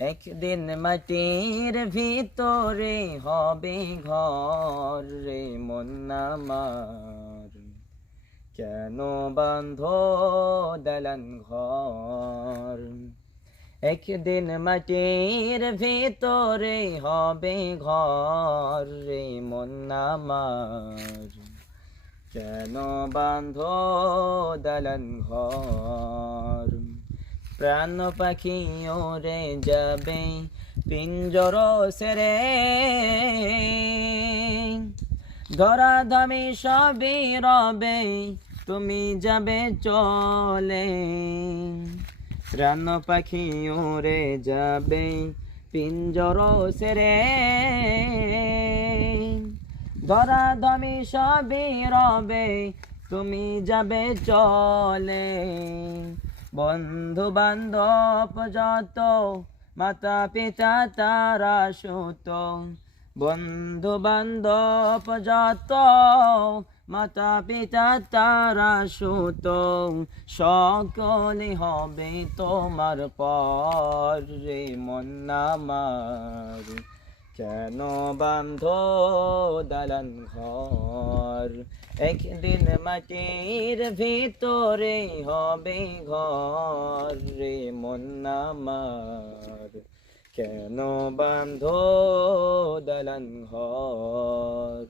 একদিন মাটির ভিতরে হবে ঘর রে মন আমার, কেন বাঁধো দালান ঘর। একদিন মাটির ভিতরে হবে ঘর রে মন আমার, কেন বাঁধো দালান ঘর। প্রাণ পাখি ওরে যাবে পিঞ্জর সেরে, ধরা ধামি সবই রবে তুমি যাবে চলে। প্রাণ পাখি ওরে যাবে পিঞ্জর সেরে, ধরা ধামি সবই রবে তুমি যাবে চলে। বন্ধু বান্ধব যত মাতা পিতা তারা সুত, বন্ধু বান্ধব যত মাতা পিতা তারা সুত, সকলে হবে তোমার পর রে মন আমার, কেন বাঁধো দালান ঘর। একদিন মাটির ভিতরে হবে ঘর রে মন আমার, কেন বাঁধো দালান ঘর।